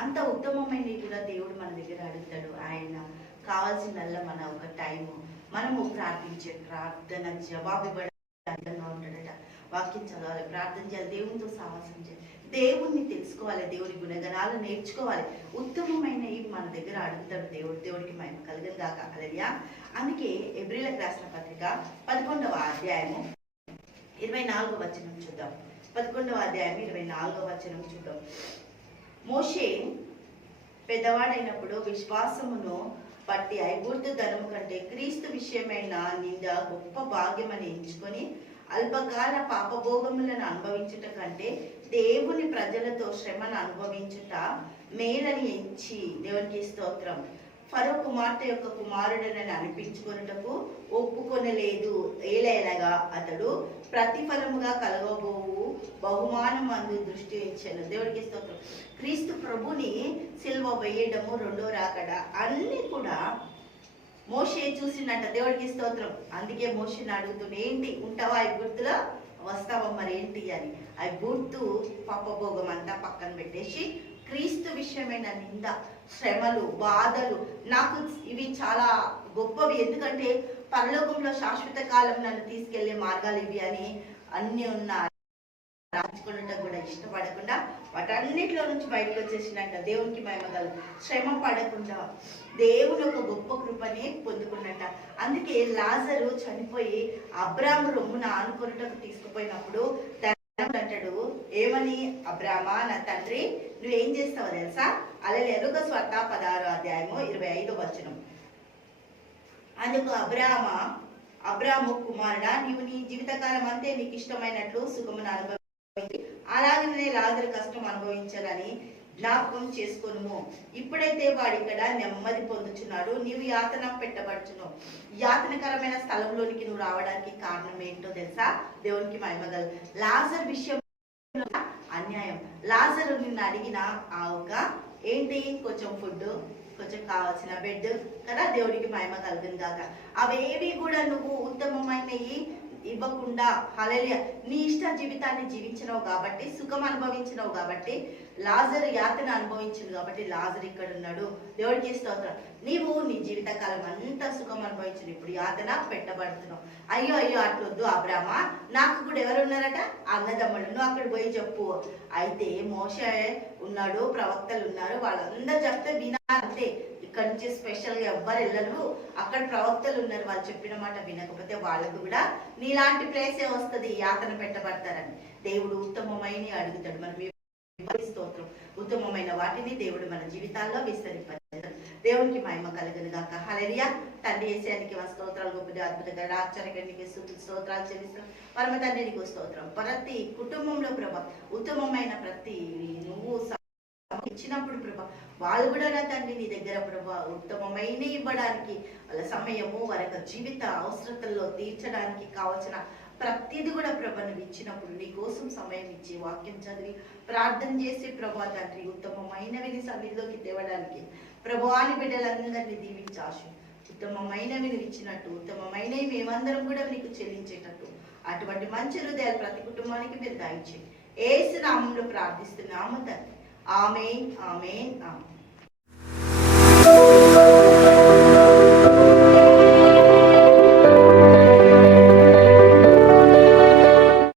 అంత ఉత్తమమైనవి కూడా దేవుడు మన దగ్గర అడుగుతాడు. ఆయన కావాల్సిందల్లా మన ఒక టైము, మనము ప్రార్థించే ప్రార్థన జవాబు ఇవ్వడం ఉంటాడట. వాక్యం చదవాలి, ప్రార్థన చేయాలి, దేవునితో సావాసం చేయాలి, దేవుణ్ణి తెలుసుకోవాలి, దేవుడి గుణగణాలు నేర్చుకోవాలి. ఉత్తమమైనవి మన దగ్గర అడుగుతాడు దేవుడు. దేవుడికి మహిమ కలుగును గాక. హల్లెలూయా. అందుకే హెబ్రీయులకు రాసిన పత్రిక 11వ అధ్యాయము 24వ వచనం చూద్దాం. 11వ అధ్యాయం 24వ వచనం చూద్దాం. మోషే పెద్దవాడైనప్పుడు విశ్వాసమును బట్టి ఐగుప్తు ధనము కంటే క్రీస్తు విషయమైన నింద గొప్ప భాగ్యమని ఎంచుకొని అల్పకాల పాపభోగములను అనుభవించుట కంటే దేవుని ప్రజలతో శ్రమను అనుభవించుట మేలని ఎంచి, దేవునికి స్తోత్రం, ఫరో కుమార్తె యొక్క కుమారుడనని అనిపించుకొనుటకు ఒప్పుకొనలేదు. ఏలైనగా అతడు ప్రతిఫలముగా కలగబోవు బహుమానం అందు దృష్టి ఉంచాను. దేవుడికి స్తోత్రం. క్రీస్తు ప్రభుని సిలువ వేయడము, రెండో రాకడ అన్ని కూడా మోషే చూసినట్ట. దేవుడికి స్తోత్రం. అందుకే మోషేని అడుగుతుంది, ఏంటి ఉంటావా ఐగుప్తులో, వస్తావా మరి ఏంటి అని. ఐగుప్తు పాపభోగం అంతా పక్కన పెట్టేసి క్రీస్తు విషయమైన నింద, శ్రమలు, బాధలు, నాకు ఇవి చాలా గొప్పవి. ఎందుకంటే పరలోకంలో శాశ్వత కాలం నన్ను తీసుకెళ్లే మార్గాలు ఇవి అని అన్ని ఉన్నాయి. రాయించుకోవడం కూడా ఇష్టపడకుండా వాటన్నిటిలో నుంచి బయటకు వచ్చేసినట్ట. దేవునికి మహిమ శ్రమ పడకుండా దేవుని ఒక గొప్ప కృపని పొందుకున్నట్ట. అందుకే లాజరు చనిపోయి అబ్రాము రొమ్మున ఆనుకొనుటకు తీసుకుపోయినప్పుడు అంటాడు, ఏమని, అబ్రామా నా తండ్రి నువ్వేం చేస్తావో తెలుసా? అలలే లూకా వార్త 16వ అధ్యాయము 25వ వచనం. అందుకు అబ్రాము కుమారుడా, నీవు నీ జీవితకాలం అంతే నీకు ఇష్టమైనట్లు సుఖమును అనుభవించి అలాగనే లాజరు కష్టం అనుభవించాలని జ్ఞాపకం చేసుకొనుము. ఇప్పుడైతే వాడిక్కడ నెమ్మది పొందుచున్నాడు, నీవు యాతన పెట్టబడుచును. యాతనకరమైన స్థలంలోనికి నువ్వు రావడానికి కారణం ఏంటో తెలుసా? దేవునికి మహిమగల లాజరు విషయం అన్యాయం. లాజరు నిన్ను అడిగిన ఆ ఒక ఏంటి, కొంచెం ఫుడ్, కొంచెం కావాల్సిన బెడ్ కదా. దేవుడికి మహిమ కలుగును గాక. అవేవి కూడా నువ్వు ఉత్తమమైనవి ఇవ్వకుండా, హల్లెలూయా, నీ ఇష్ట జీవితాన్ని జీవించినవు కాబట్టి, సుఖం అనుభవించినవు కాబట్టి, లాజరు యాతన అనుభవించింది కాబట్టి లాజరు ఇక్కడ ఉన్నాడు. దేవుడికి స్తోత్రం. నీవు నీ జీవితకాలం అంతా సుఖం అనుభవించిన ఇప్పుడు యాతన పెట్టబడుతున్నావు. అయ్యో అట్లొద్దు అబ్రామా, నాకు కూడా ఎవరు ఉన్నారట, అన్నదమ్ములు, నువ్వు అక్కడ పోయి చెప్పు. అయితే మోషే ఉన్నాడు, ప్రవక్తలు ఉన్నారు, వాళ్ళందరూ చెప్తే వినాలంతే. ఇక్కడ నుంచి స్పెషల్ గా ఎవ్వరు వెళ్ళరు, అక్కడ ప్రవక్తలు ఉన్నారు, వాళ్ళు చెప్పిన మాట వినకపోతే వాళ్ళకు కూడా నీలాంటి ప్లేసే వస్తుంది, యాతన పెట్టబడతారని. దేవుడు ఉత్తమమైన అడుగుతాడు. మనం స్తోత్రం. ఉత్తమమైన వాటిని దేవుడు మన జీవితాల్లో విస్తరింపజేస్తాడు. దేవునికి మహిమ కలుగును గాక. హల్లెలూయా. తండ్రి యేసయ్యానికి స్తోత్రాలు, గొప్పది, అద్భుతంగా, ఆశ్చర్యకరంగా స్తోత్రాలు చెల్లిస్తాం. పరమ తండ్రి నీకు స్తోత్రం. ప్రతి కుటుంబంలో ప్రభా ఉత్తమమైన ప్రతి నువ్వు ఇచ్చినప్పుడు ప్రభా వాళ్ళు కూడా నా తండ్రి నీ దగ్గర ప్రభా ఉత్తమమైన ఇవ్వడానికి, వాళ్ళ సమయము, వారి యొక్క జీవిత అవసరతల్లో తీర్చడానికి కావలసిన ప్రతిది కూడా ప్రభా నువ్వు ఇచ్చినప్పుడు నీ కోసం సమయం ఇచ్చి వాక్యం చదివి ప్రార్థన చేసి ప్రభా తండ్రి ఉత్తమమైనవి సన్నిధిలోకి తేవడానికి ప్రభువాని బిడ్డలందరినీ దీవించాశ. ఉత్తమమైనవి నువ్వు ఇచ్చినట్టు ఉత్తమమైనవి మేమందరం కూడా నీకు చెల్లించేటట్టు అటువంటి మంచి హృదయాలు ప్రతి కుటుంబానికి మీరు దయచేయండి. యేసు నామములో ప్రార్థిస్తున్నాము తండ్రి. ఆమేన్, ఆమేన్, ఆమేన్.